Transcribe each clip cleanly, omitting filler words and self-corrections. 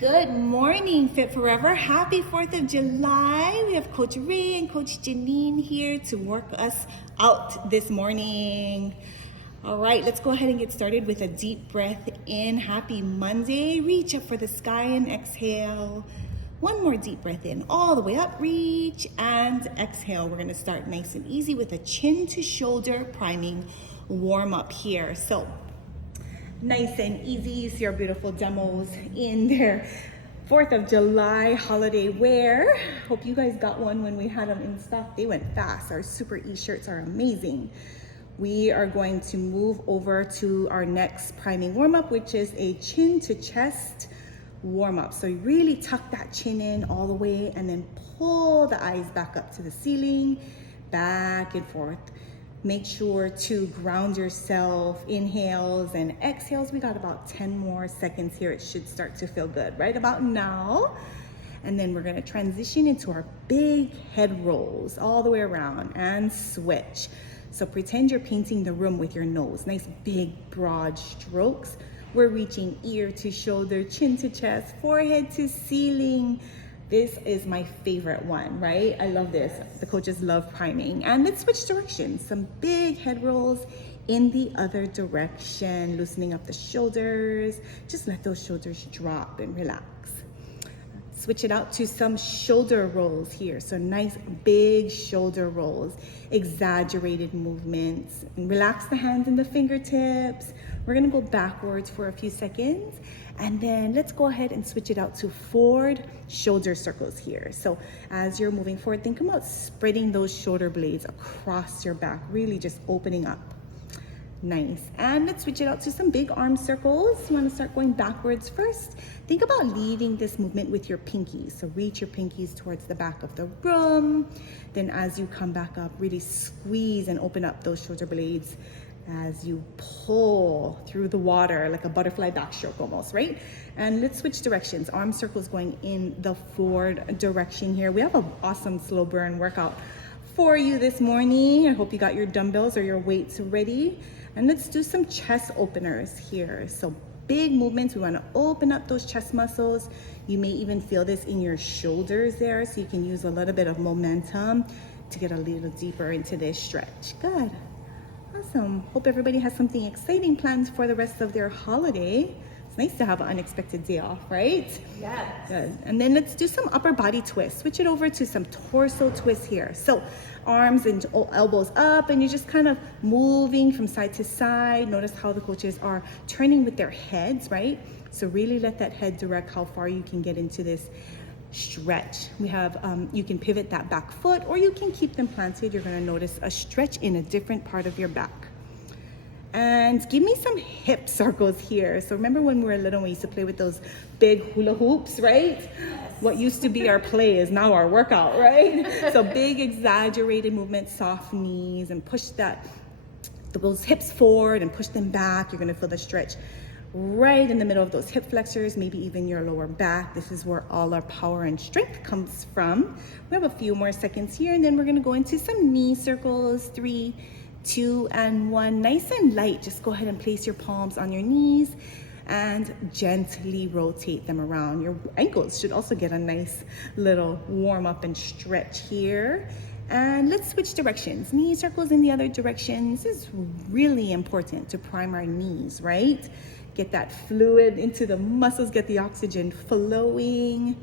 Good morning, Fit Forever. Happy 4th of July. We have Coach Ray and Coach Janine here to work us out this morning. All right, let's go ahead and get started with a deep breath in. Happy Monday. Reach up for the sky and exhale. One more deep breath in, all the way up, reach and exhale. We're gonna start nice and easy with a chin to shoulder priming warm up here. So nice and easy. See our beautiful demos in their 4th of July holiday wear. Hope you guys got one when we had them in stock. They went fast. Our Super E shirts are amazing. We are going to move over to our next priming warm up, which is a chin to chest warm up. So you really tuck that chin in all the way and then pull the eyes back up to the ceiling, back and forth. Make sure to ground yourself, inhales and exhales. We got about 10 more seconds here. It should start to feel good right about now. And then we're gonna transition into our big head rolls all the way around and switch. So pretend you're painting the room with your nose. Nice big broad strokes. We're reaching ear to shoulder, chin to chest, forehead to ceiling. This is my favorite one, right? I love this. The coaches love priming. And let's switch directions. Some big head rolls in the other direction, loosening up the shoulders. Just let those shoulders drop and relax. Switch it out to some shoulder rolls here. So nice big shoulder rolls, exaggerated movements. And relax the hands and the fingertips. We're gonna go backwards for a few seconds. And then let's go ahead and switch it out to forward shoulder circles here. So as you're moving forward, think about spreading those shoulder blades across your back, really just opening up. Nice. And let's switch it out to some big arm circles. You want to start going backwards first. Think about leading this movement with your pinkies. So reach your pinkies towards the back of the room. Then as you come back up, really squeeze and open up those shoulder blades as you pull through the water like a butterfly backstroke almost, right? And let's switch directions. Arm circles going in the forward direction here. We have an awesome slow burn workout for you this morning. I hope you got your dumbbells or your weights ready. And let's do some chest openers here. So big movements. We want to open up those chest muscles. You may even feel this in your shoulders there, so you can use a little bit of momentum to get a little deeper into this stretch. Good. Awesome. Hope everybody has something exciting planned for the rest of their holiday. It's nice to have an unexpected day off, right? Yes. Good. And then let's do some upper body twists. Switch it over to some torso twists here. So arms and elbows up, and you're just kind of moving from side to side. Notice how the coaches are turning with their heads, right? So really let that head direct how far you can get into this stretch. We have, you can pivot that back foot or you can keep them planted. You're gonna notice a stretch in a different part of your back. And give me some hip circles here. So remember when we were little, we used to play with those big hula hoops, right? Yes. What used to be our play is now our workout, right? So big exaggerated movement, soft knees, and push those hips forward and push them back. You're gonna feel the stretch right in the middle of those hip flexors, maybe even your lower back. This is where all our power and strength comes from. We have a few more seconds here, and then we're gonna go into some knee circles. 3, 2, and 1. Nice and light. Just go ahead and place your palms on your knees and gently rotate them around. Your ankles should also get a nice little warm up and stretch here. And let's switch directions. Knee circles in the other direction. This is really important to prime our knees, right? Get that fluid into the muscles, get the oxygen flowing.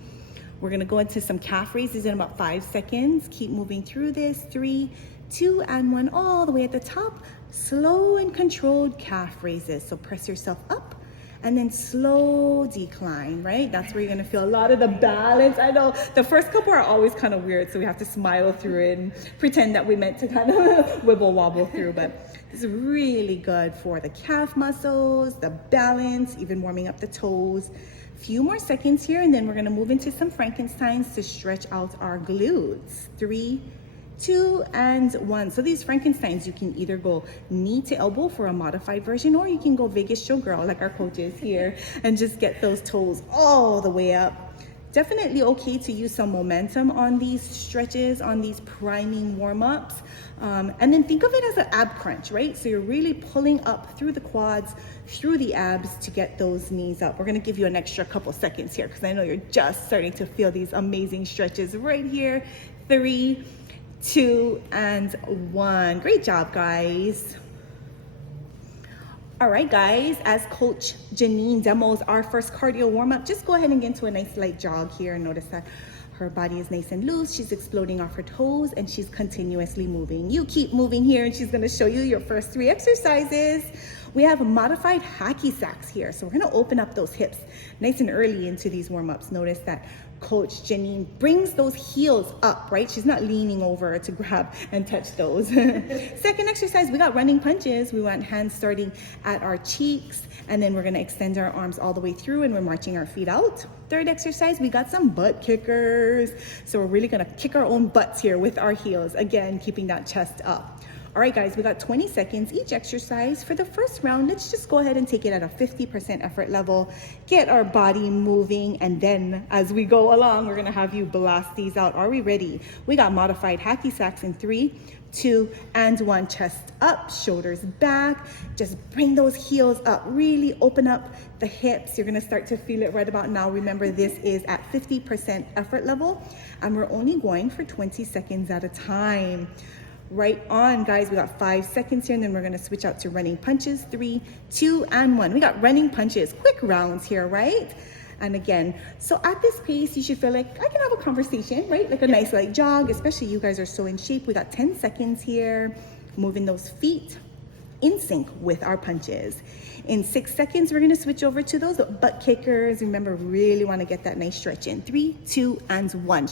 We're gonna go into some calf raises in about 5 seconds. Keep moving through this. 3, 2, and 1, all the way at the top. Slow and controlled calf raises. So press yourself up and then slow decline, right? That's where you're gonna feel a lot of the balance. I know the first couple are always kind of weird, so we have to smile through it and pretend that we meant to kind of wibble wobble through, but this is really good for the calf muscles, the balance, even warming up the toes. Few more seconds here, and then we're gonna move into some Frankensteins to stretch out our glutes. 3, 2, and 1. So these Frankensteins, you can either go knee to elbow for a modified version, or you can go Vegas showgirl like our coaches here and just get those toes all the way up definitely okay to use some momentum on these stretches, on these priming warm-ups. And then think of it as an ab crunch, right? So you're really pulling up through the quads, through the abs to get those knees up. We're gonna give you an extra couple seconds here because I know you're just starting to feel these amazing stretches right here. 3, 2, and 1. Great job, guys. All right, guys, as Coach Janine demos our first cardio warm-up, just go ahead and get into a nice light jog here. Notice that her body is nice and loose. She's exploding off her toes and she's continuously moving. You keep moving here and she's gonna show you your first 3 exercises. We have modified hacky sacks here. So we're gonna open up those hips nice and early into these warm-ups. Notice that Coach Janine brings those heels up, right? She's not leaning over to grab and touch those. Second exercise, we got running punches. We want hands starting at our cheeks, and then we're gonna extend our arms all the way through and we're marching our feet out. Third exercise, we got some butt kickers. So we're really gonna kick our own butts here with our heels. Again, keeping that chest up. All right, guys, we got 20 seconds each exercise. For the first round, let's just go ahead and take it at a 50% effort level, get our body moving, and then as we go along, we're gonna have you blast these out. Are we ready? We got modified hacky sacks in 3, 2, and 1. Chest up, shoulders back. Just bring those heels up. Really open up the hips. You're gonna start to feel it right about now. Remember, this is at 50% effort level, and we're only going for 20 seconds at a time. Right on, guys. We got 5 seconds here, and then we're gonna switch out to running punches. 3, 2, and 1. We got running punches, quick rounds here, right? And again, so at this pace, you should feel like I can have a conversation, right? Like a nice light jog, especially you guys are so in shape. We got 10 seconds here, moving those feet in sync with our punches. In 6 seconds, we're gonna switch over to those butt kickers. Remember, really wanna get that nice stretch in. 3, 2, and 1.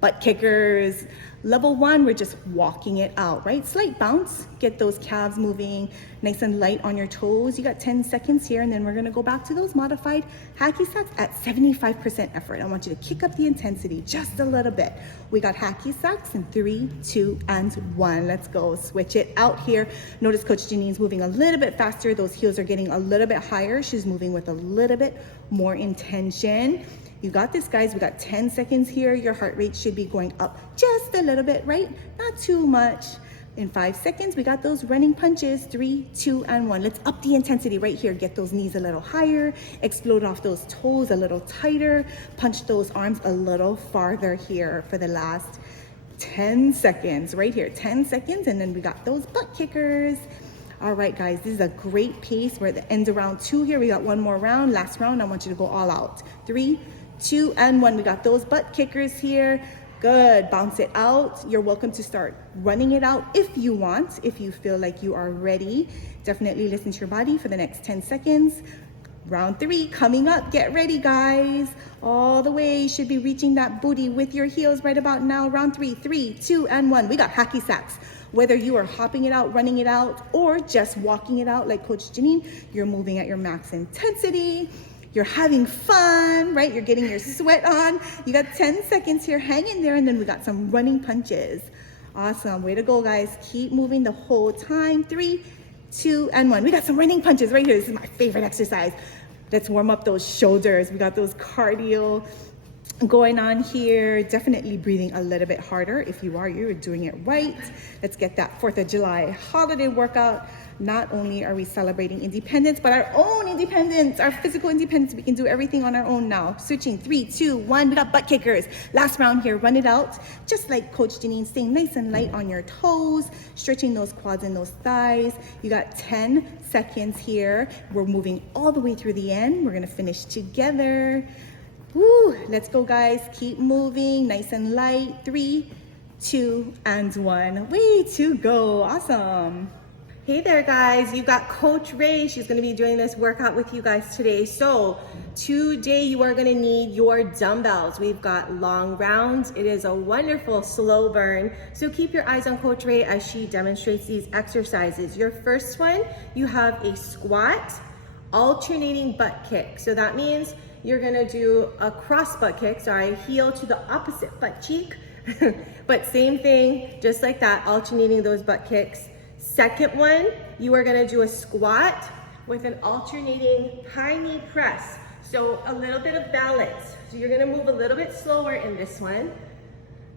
Butt kickers. Level 1, we're just walking it out, right? Slight bounce, get those calves moving, nice and light on your toes. You got 10 seconds here, and then we're gonna go back to those modified hacky sacks at 75% effort. I want you to kick up the intensity just a little bit. We got hacky sacks in 3, 2, and 1. Let's go, switch it out here. Notice Coach Janine's moving a little bit faster. Those heels are getting a little bit higher. She's moving with a little bit more intention. You got this, guys. We got 10 seconds here. Your heart rate should be going up just a little bit, right? Not too much. In 5 seconds, we got those running punches. 3, 2, and 1. Let's up the intensity right here. Get those knees a little higher, explode off those toes a little tighter, punch those arms a little farther here for the last 10 seconds, right here. 10 seconds, and then we got those butt kickers. All right, guys, this is a great pace. We're at the end of round 2 here. We got 1 more round. Last round, I want you to go all out. 3, 2, and 1. We got those butt kickers here. Good, bounce it out. You're welcome to start running it out if you want, if you feel like you are ready. Definitely listen to your body for the next 10 seconds. Round 3 coming up. Get ready, guys. All the way, you should be reaching that booty with your heels right about now. Round 3, 3, 2, and 1. We got hacky sacks. Whether you are hopping it out, running it out, or just walking it out like Coach Janine, you're moving at your max intensity. You're having fun, right? You're getting your sweat on. You got 10 seconds here. Hang in there, and then we got some running punches. Awesome. Way to go, guys. Keep moving the whole time. 3, 2, and 1. We got some running punches right here. This is my favorite exercise. Let's warm up those shoulders. We got those cardio going on here. Definitely breathing a little bit harder. If you are, you're doing it right. Let's get that 4th of July holiday workout. Not only are we celebrating independence, but our own independence, our physical independence. We can do everything on our own now. Switching, 3, 2, 1. We got butt kickers. Last round here, run it out. Just like Coach Janine, staying nice and light on your toes, stretching those quads and those thighs. You got 10 seconds here. We're moving all the way through the end. We're gonna finish together. Woo, let's go, guys. Keep moving, nice and light. 3, 2, and 1. Way to go, awesome. Hey there, guys. You've got Coach Ray. She's going to be doing this workout with you guys today. So today you are going to need your dumbbells. We've got long rounds. It is a wonderful slow burn. So keep your eyes on Coach Ray as she demonstrates these exercises. Your first one, you have a squat, alternating butt kick. So that means you're going to do a cross butt kick, heel to the opposite butt cheek. But same thing, just like that, alternating those butt kicks. Second one, you are gonna do a squat with an alternating high knee press. So a little bit of balance. So you're gonna move a little bit slower in this one.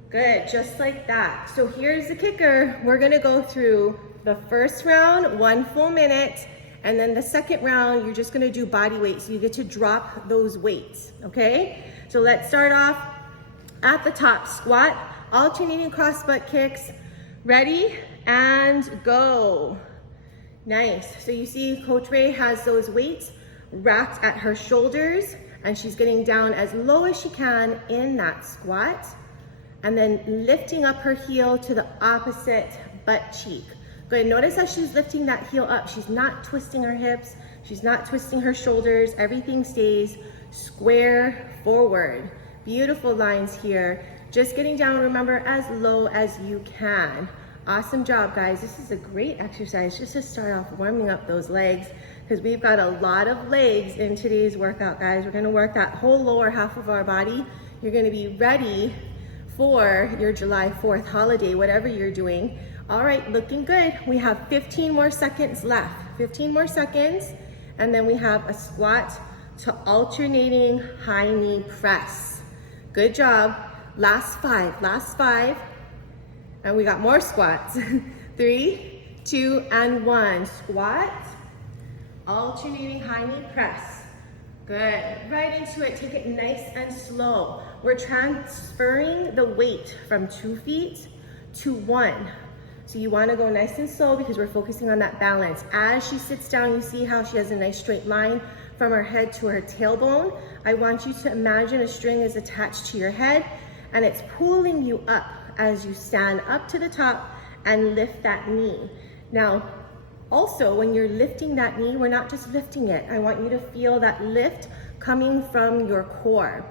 Good, just like that. So here's the kicker. We're gonna go through the first round, 1 full minute, and then the second round, you're just gonna do body weight. So you get to drop those weights, okay? So let's start off at the top. Squat, alternating cross butt kicks. Ready, and go. Nice. So you see Coach Ray has those weights wrapped at her shoulders, and she's getting down as low as she can in that squat, and then lifting up her heel to the opposite butt cheek. Good, notice how she's lifting that heel up. She's not twisting her hips, she's not twisting her shoulders. Everything stays square forward. Beautiful lines here. Just getting down, remember, as low as you can. Awesome job, guys. This is a great exercise just to start off warming up those legs, because we've got a lot of legs in today's workout, guys. We're gonna work that whole lower half of our body. You're gonna be ready for your July 4th holiday, whatever you're doing. All right, looking good. We have 15 more seconds left. 15 more seconds, and then we have a squat to alternating high knee press. Good job. Last five. And we got more squats. 3, 2, and 1. Squat, alternating high knee press. Good, right into it. Take it nice and slow. We're transferring the weight from 2 feet to 1. So you wanna go nice and slow because we're focusing on that balance. As she sits down, you see how she has a nice straight line from her head to her tailbone. I want you to imagine a string is attached to your head and it's pulling you up as you stand up to the top and lift that knee. Now, also, when you're lifting that knee, we're not just lifting it. I want you to feel that lift coming from your core.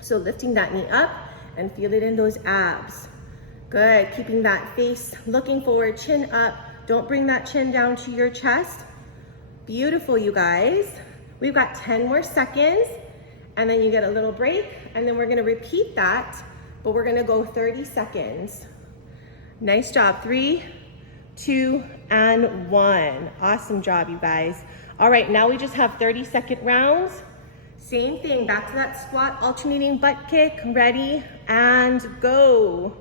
So lifting that knee up and feel it in those abs. Good, keeping that face looking forward, chin up. Don't bring that chin down to your chest. Beautiful, you guys. We've got 10 more seconds, and then you get a little break, and then we're gonna repeat that, but we're gonna go 30 seconds. Nice job. 3, 2, and 1. Awesome job, you guys. All right, now we just have 30-second rounds. Same thing, back to that squat, alternating butt kick. Ready, and go.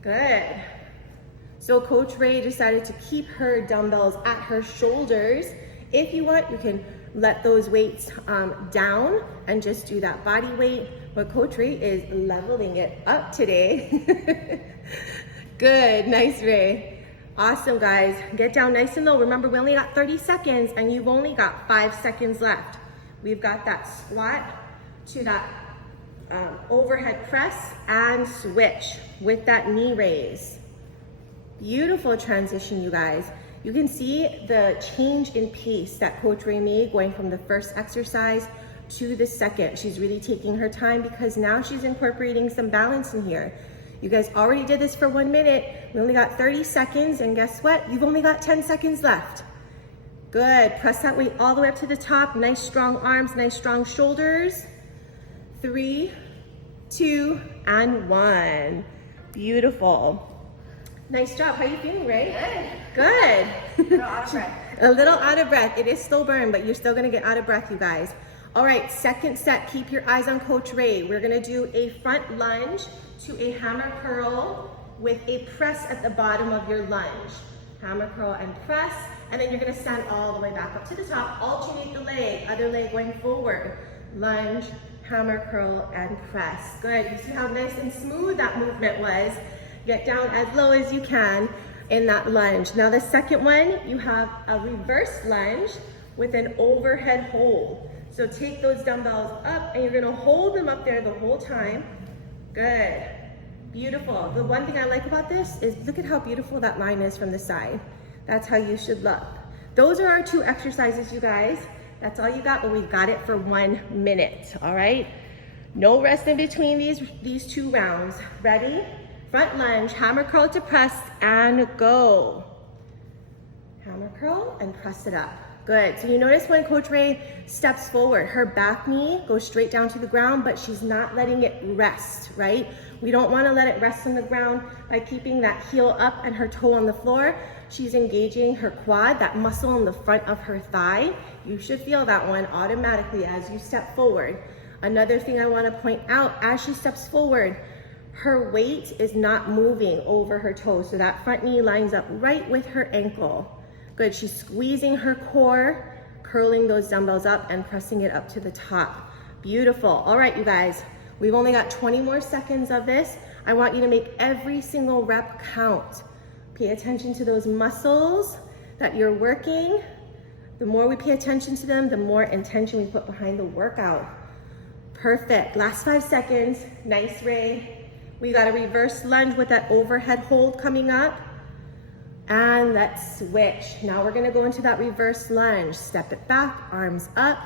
Good. So Coach Ray decided to keep her dumbbells at her shoulders. If you want, you can let those weights down and just do that body weight. But Coach Ray is leveling it up today. Good, nice, Ray. Awesome, guys. Get down nice and low. Remember, we only got 30 seconds and you've only got 5 seconds left. We've got that squat to that overhead press and switch with that knee raise. Beautiful transition, you guys. You can see the change in pace that Coach Ray made going from the first exercise to the second. She's really taking her time because now she's incorporating some balance in here. You guys already did this for 1 minute. We only got 30 seconds, and guess what? You've only got 10 seconds left. Good, press that weight all the way up to the top. Nice strong arms, nice strong shoulders. 3, 2, and 1. Beautiful. Nice job. How are you feeling, Ray? Good. A little out of breath. A little out of breath. It is slow burn, but you're still gonna get out of breath, you guys. All right, second set. Keep your eyes on Coach Ray. We're gonna do a front lunge to a hammer curl with a press at the bottom of your lunge. Hammer curl and press, and then you're gonna stand all the way back up to the top. Alternate the leg, other leg going forward. Lunge, hammer curl, and press. Good. You see how nice and smooth that movement was. Get down as low as you can in that lunge. Now the second one, you have a reverse lunge with an overhead hold. So take those dumbbells up and you're gonna hold them up there the whole time. Good, beautiful. The one thing I like about this is look at how beautiful that line is from the side. That's how you should look. Those are our 2 exercises, you guys. That's all you got, but we've got it for 1 minute, all right? No rest in between these 2 rounds. Ready? Front lunge, hammer curl to press, and go. Hammer curl and press it up. Good. So you notice when Coach Ray steps forward, her back knee goes straight down to the ground, but she's not letting it rest, right? We don't want to let it rest on the ground by keeping that heel up and her toe on the floor. She's engaging her quad, that muscle in the front of her thigh. You should feel that one automatically as you step forward. Another thing I want to point out, as she steps forward, her weight is not moving over her toes. So that front knee lines up right with her ankle. Good, she's squeezing her core, curling those dumbbells up and pressing it up to the top. Beautiful. All right, you guys, we've only got 20 more seconds of this. I want you to make every single rep count. Pay attention to those muscles that you're working. The more we pay attention to them, the more intention we put behind the workout. Perfect. Last 5 seconds. Nice, Ray. We got a reverse lunge with that overhead hold coming up. And let's switch. Now we're going to go into that reverse lunge. Step it back, arms up.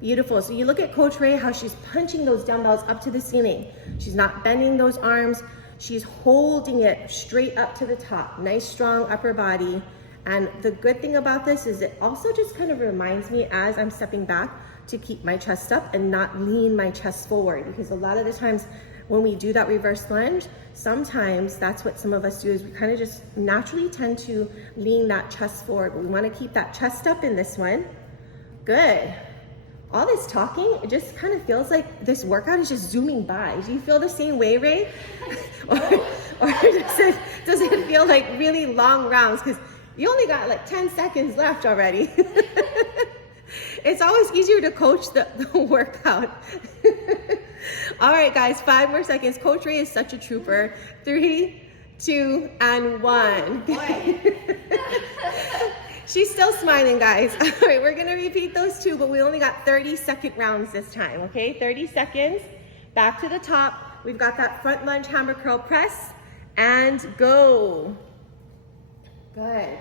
Beautiful. So you look at Coach Ray, how she's punching those dumbbells up to the ceiling. She's not bending those arms. She's holding it straight up to the top. Nice, strong upper body. And the good thing about this is it also just kind of reminds me as I'm stepping back to keep my chest up and not lean my chest forward. Because a lot of the times when we do that reverse lunge, sometimes that's what some of us do is we kind of just naturally tend to lean that chest forward. But we want to keep that chest up in this one. Good. All this talking, it just kind of feels like this workout is just zooming by. Do you feel the same way, Ray? or does it feel like really long rounds? Because you only got like 10 seconds left already. It's always easier to coach the workout. All right, guys, 5 more seconds. Coach Ray is such a trooper. 3, 2, and 1. She's still smiling, guys. All right, we're gonna repeat those 2, but we only got 30-second rounds this time, okay? 30 seconds, back to the top. We've got that front lunge hammer curl press, and go. Good.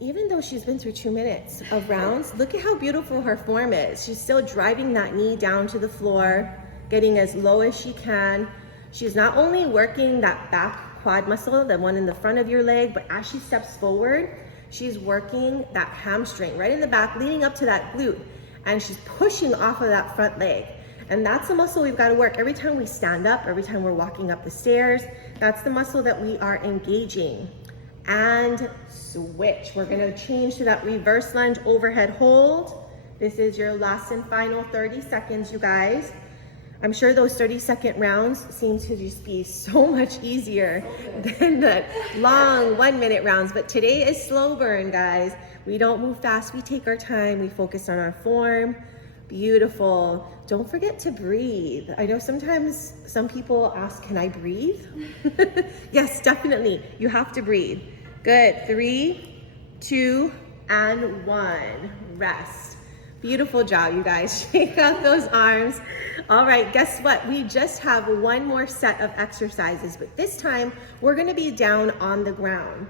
Even though she's been through 2 minutes of rounds, look at how beautiful her form is. She's still driving that knee down to the floor, getting as low as she can. She's not only working that back quad muscle, the one in the front of your leg, but as she steps forward, she's working that hamstring right in the back, leading up to that glute, and she's pushing off of that front leg. And that's the muscle we've got to work every time we stand up, every time we're walking up the stairs. That's the muscle that we are engaging. And switch. We're going to change to that reverse lunge overhead hold. This is your last and final 30 seconds, you guys. I'm sure those 30-second rounds seem to just be so much easier than the long 1-minute rounds. But today is slow burn, guys. We don't move fast. We take our time. We focus on our form. Beautiful. Don't forget to breathe. I know sometimes some people ask, can I breathe? Yes, definitely. You have to breathe. Good. 3, 2, and 1. Rest. Beautiful job, you guys. Shake out those arms. All right, guess what? We just have 1 more set of exercises, but this time we're gonna be down on the ground.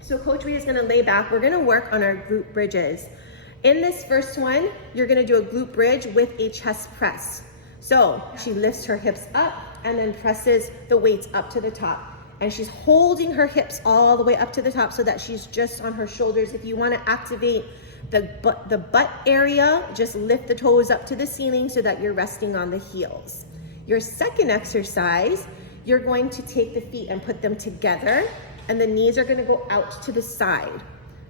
So Coach Ray is gonna lay back. We're gonna work on our glute bridges. In this first one, you're gonna do a glute bridge with a chest press. So she lifts her hips up and then presses the weights up to the top. And she's holding her hips all the way up to the top so that she's just on her shoulders. If you wanna activate the butt area, just lift the toes up to the ceiling so that you're resting on the heels. Your second exercise, you're going to take the feet and put them together, and the knees are gonna go out to the side.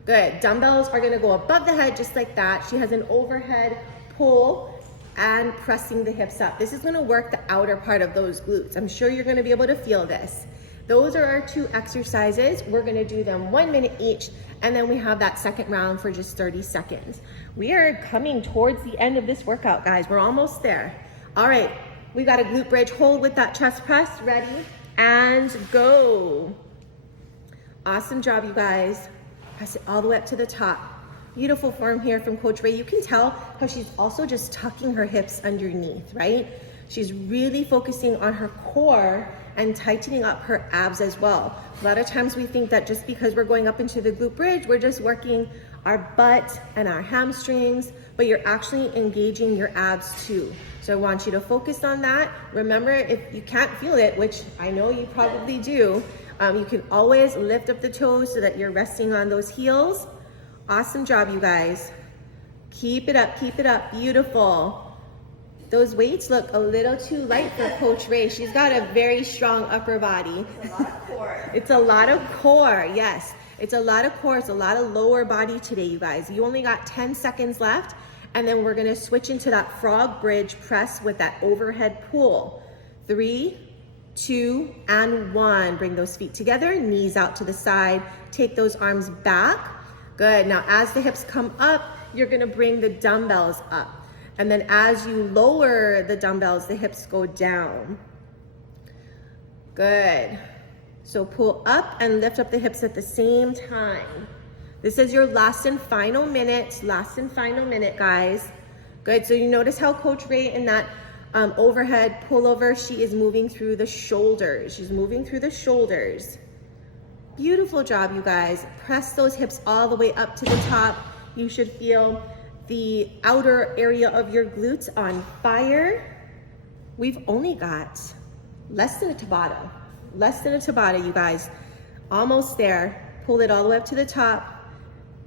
Good. Dumbbells are gonna go above the head just like that. She has an overhead pull and pressing the hips up. This is gonna work the outer part of those glutes. I'm sure you're gonna be able to feel this. Those are our 2 exercises. We're gonna do them 1 minute each, and then we have that second round for just 30 seconds. We are coming towards the end of this workout, guys. We're almost there. All right, we got a glute bridge hold with that chest press. Ready, and go. Awesome job, you guys. Press it all the way up to the top. Beautiful form here from Coach Ray. You can tell how she's also just tucking her hips underneath, right? She's really focusing on her core and tightening up her abs as well. A lot of times we think that just because we're going up into the glute bridge, we're just working our butt and our hamstrings, but you're actually engaging your abs too. So I want you to focus on that. Remember, if you can't feel it, which I know you probably do, you can always lift up the toes so that you're resting on those heels. Awesome job, you guys. Keep it up, beautiful. Those weights look a little too light for Coach Ray. She's got a very strong upper body. It's a lot of core. It's a lot of core, yes. It's a lot of core, it's a lot of lower body today, you guys. You only got 10 seconds left, and then we're gonna switch into that frog bridge press with that overhead pull. 3, 2, and 1. Bring those feet together, knees out to the side. Take those arms back. Good, now as the hips come up, you're gonna bring the dumbbells up. And then as you lower the dumbbells, the hips go down. Good. So pull up and lift up the hips at the same time. This is your last and final minute, guys. Good, so you notice how Coach Ray in that overhead pullover, she is moving through the shoulders. She's moving through the shoulders. Beautiful job, you guys. Press those hips all the way up to the top. You should feel the outer area of your glutes on fire. We've only got less than a Tabata. Less than a Tabata, you guys. Almost there. Pull it all the way up to the top.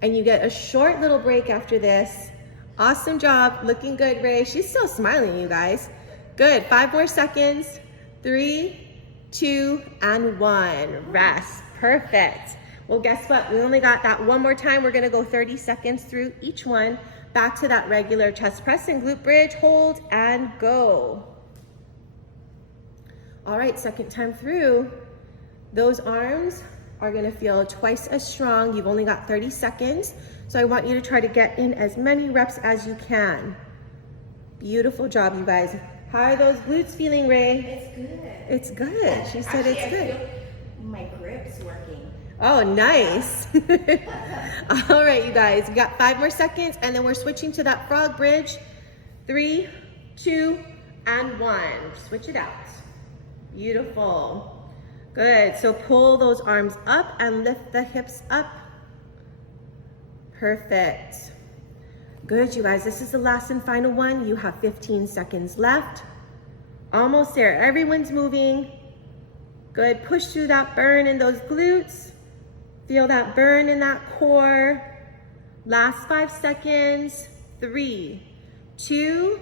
And you get a short little break after this. Awesome job. Looking good, Ray. She's still smiling, you guys. Good. 5 more seconds. 3, 2, and 1. Rest. Perfect. Well, guess what? We only got that one more time. We're going to go 30 seconds through each one. Back to that regular chest press and glute bridge. Hold and go. All right, second time through. Those arms are gonna feel twice as strong. You've only got 30 seconds. So I want you to try to get in as many reps as you can. Beautiful job, you guys. How are those glutes feeling, Ray? It's good. It's good. She said Actually, it's good. I feel my grip's working. Oh, nice. All right, you guys, we got 5 more seconds, and then we're switching to that frog bridge. 3, 2, and 1. Switch it out. Beautiful. Good. So pull those arms up and lift the hips up. Perfect. Good, you guys. This is the last and final one. You have 15 seconds left. Almost there. Everyone's moving. Good. Push through that burn in those glutes. Feel that burn in that core. Last 5 seconds. 3, 2,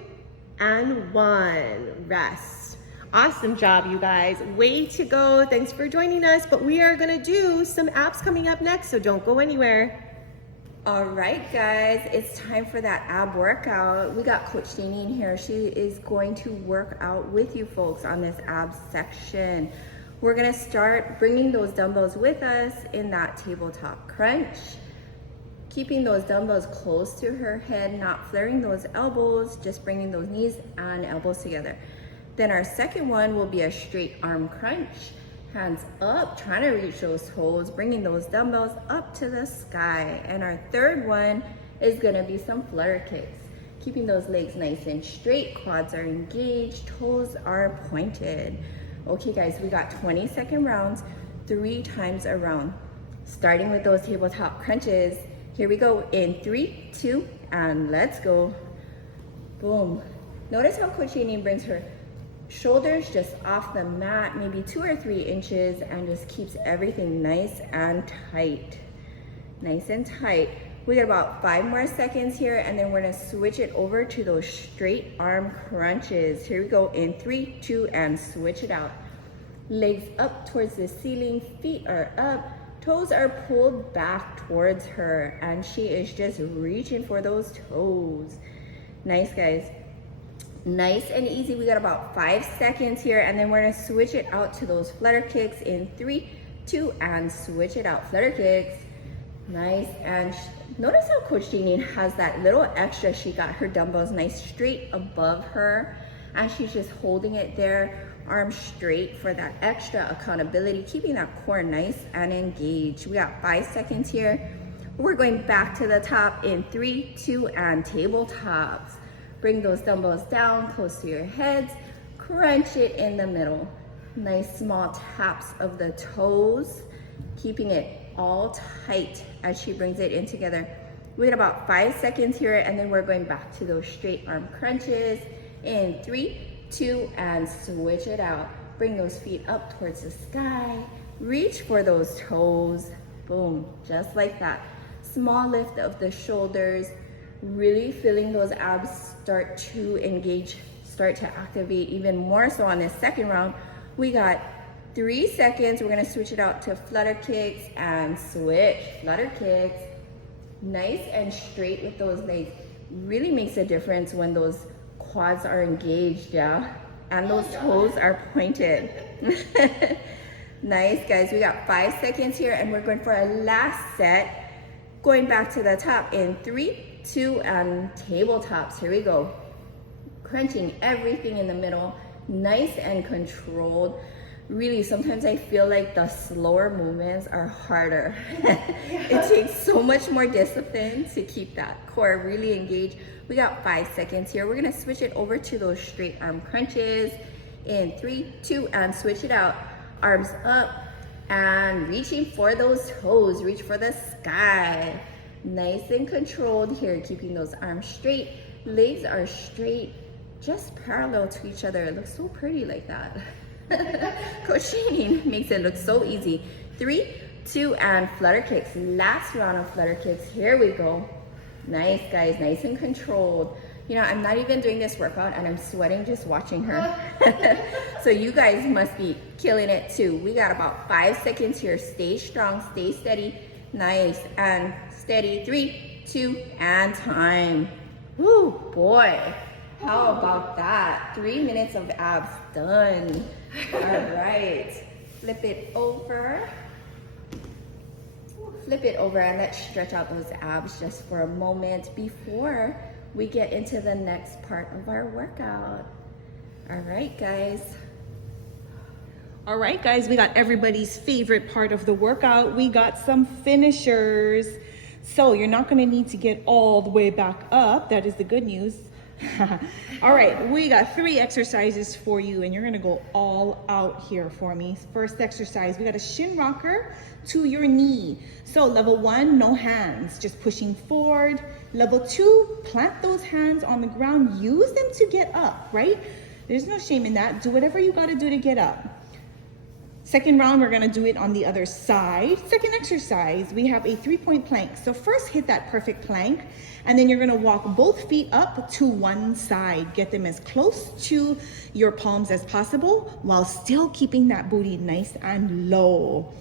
and 1. Rest. Awesome job, you guys. Way to go. Thanks for joining us. But we are going to do some abs coming up next, so don't go anywhere. All right, guys, it's time for that ab workout. We got Coach Janine here. She is going to work out with you folks on this abs section. We're gonna start bringing those dumbbells with us in that tabletop crunch, keeping those dumbbells close to her head, not flaring those elbows, just bringing those knees and elbows together. Then our second one will be a straight arm crunch. Hands up, trying to reach those toes, bringing those dumbbells up to the sky. And our third one is gonna be some flutter kicks, keeping those legs nice and straight, quads are engaged, toes are pointed. Okay guys, we got 20-second rounds, 3 times a round. Starting with those tabletop crunches. Here we go in 3, 2, and let's go. Boom. Notice how Coach Janine brings her shoulders just off the mat, maybe 2 or 3 inches, and just keeps everything nice and tight. Nice and tight. We got about 5 more seconds here, and then we're gonna switch it over to those straight arm crunches. Here we go in 3, 2, and switch it out. Legs up towards the ceiling, feet are up, toes are pulled back towards her, and she is just reaching for those toes. Nice, guys. Nice and easy. We got about 5 seconds here, and then we're gonna switch it out to those flutter kicks in 3, 2, and switch it out. Flutter kicks. Nice. And notice how Coach Janine has that little extra. She got her dumbbells nice straight above her, and she's just holding it there, arms straight for that extra accountability, keeping that core nice and engaged. We got 5 seconds here. We're going back to the top in 3, 2, and tabletops. Bring those dumbbells down close to your heads, crunch it in the middle. Nice small taps of the toes, keeping it all tight as she brings it in together. We got about 5 seconds here, and then we're going back to those straight arm crunches in 3, 2, and switch it out. Bring those feet up towards the sky, reach for those toes. Boom, just like that. Small lift of the shoulders, really feeling those abs start to engage, start to activate even more so on this second round. We got 3 seconds. We're gonna switch it out to flutter kicks and switch. Flutter kicks, nice and straight with those legs. Really makes a difference when those quads are engaged, yeah? And those toes are pointed. Nice, guys. We got 5 seconds here, and we're going for a last set. Going back to the top in 3, 2, and tabletops. Here we go. Crunching everything in the middle, nice and controlled. Really, sometimes I feel like the slower movements are harder. It takes so much more discipline to keep that core really engaged. We got 5 seconds here. We're gonna switch it over to those straight arm crunches in 3, 2, and switch it out. Arms up and reaching for those toes, reach for the sky. Nice and controlled here, keeping those arms straight, legs are straight, just parallel to each other. It looks so pretty like that. Coach Janine makes it look so easy. 3, 2, and flutter kicks. Last round of flutter kicks. Here we go. Nice, guys, nice and controlled. You know, I'm not even doing this workout and I'm sweating just watching her. So you guys must be killing it too. We got about 5 seconds here. Stay strong, stay steady. Nice and steady. 3, 2, and time. Woo, boy. How about that? 3 minutes of abs done. All right. Flip it over. Flip it over and let's stretch out those abs just for a moment before we get into the next part of our workout. All right, guys. All right, guys, we got everybody's favorite part of the workout. We got some finishers. So you're not gonna need to get all the way back up. That is the good news. All right, we got 3 exercises for you and you're gonna go all out here for me. First exercise, we got a shin rocker to your knee. So level 1, no hands, just pushing forward. Level 2, plant those hands on the ground, use them to get up, right? There's no shame in that. Do whatever you gotta do to get up. Second round, we're gonna do it on the other side. Second exercise, we have a 3-point plank. So first hit that perfect plank, and then you're gonna walk both feet up to one side. Get them as close to your palms as possible while still keeping that booty nice and low.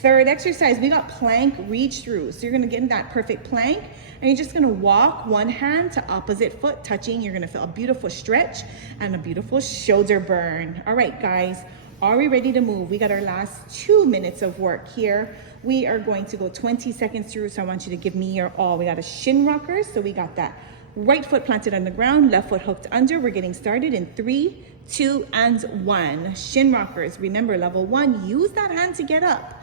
Third exercise, we got plank reach through. So you're gonna get in that perfect plank, and you're just gonna walk one hand to opposite foot touching. You're gonna feel a beautiful stretch and a beautiful shoulder burn. All right, guys. Are we ready to move? We got our last 2 minutes of work here. We are going to go 20 seconds through, so I want you to give me your all. We got a shin rocker, so we got that right foot planted on the ground, left foot hooked under. We're getting started in 3, 2, and 1. Shin rockers. Remember, level 1, use that hand to get up.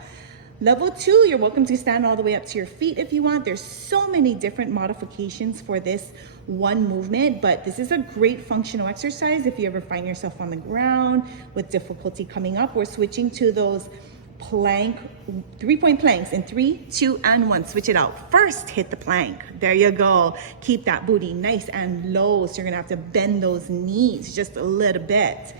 Level 2, you're welcome to stand all the way up to your feet if you want. There's so many different modifications for this one movement, but this is a great functional exercise if you ever find yourself on the ground with difficulty coming up. We're switching to those plank, 3-point planks in 3, 2, and 1. Switch it out. First, hit the plank. There you go. Keep that booty nice and low. So you're gonna have to bend those knees just a little bit.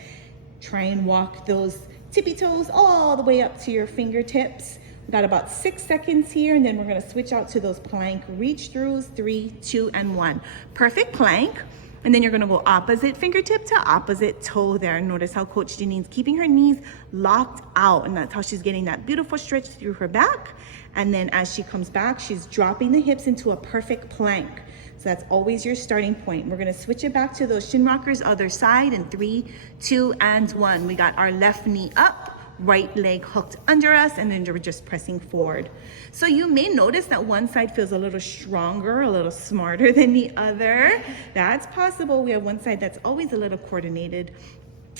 Try and walk those tippy toes all the way up to your fingertips. We've got about 6 seconds here, and then we're gonna switch out to those plank reach throughs, 3, 2, and 1. Perfect plank. And then you're gonna go opposite fingertip to opposite toe there. Notice how Coach Janine's keeping her knees locked out, and that's how she's getting that beautiful stretch through her back. And then as she comes back, she's dropping the hips into a perfect plank. So that's always your starting point. We're gonna switch it back to those shin rockers, other side in 3, 2, and 1. We got our left knee up, right leg hooked under us, and then we're just pressing forward. So you may notice that one side feels a little stronger, a little smarter than the other. That's possible. We have one side that's always a little coordinated,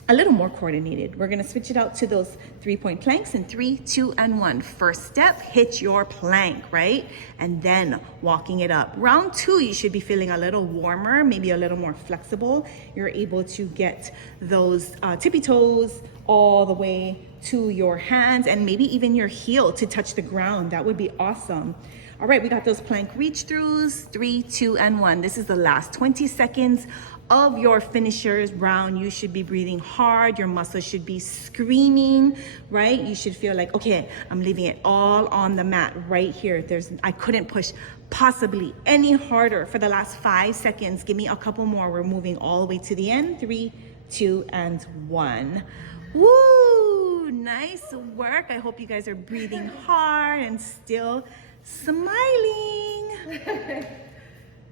a little more coordinated. We're gonna switch it out to those 3-point planks in 3, 2, and 1. First step, hit your plank, right? And then walking it up. Round 2, you should be feeling a little warmer, maybe a little more flexible. You're able to get those tippy toes all the way to your hands and maybe even your heel to touch the ground. That would be awesome. All right, we got those plank reach throughs. 3, 2, and 1. This is the last 20 seconds of your finisher's round. You should be breathing hard. Your muscles should be screaming, right? You should feel like, okay, I'm leaving it all on the mat right here. I couldn't push possibly any harder for the last 5 seconds. Give me a couple more. We're moving all the way to the end. 3, 2, and 1. Woo! Nice work. I hope you guys are breathing hard and still smiling.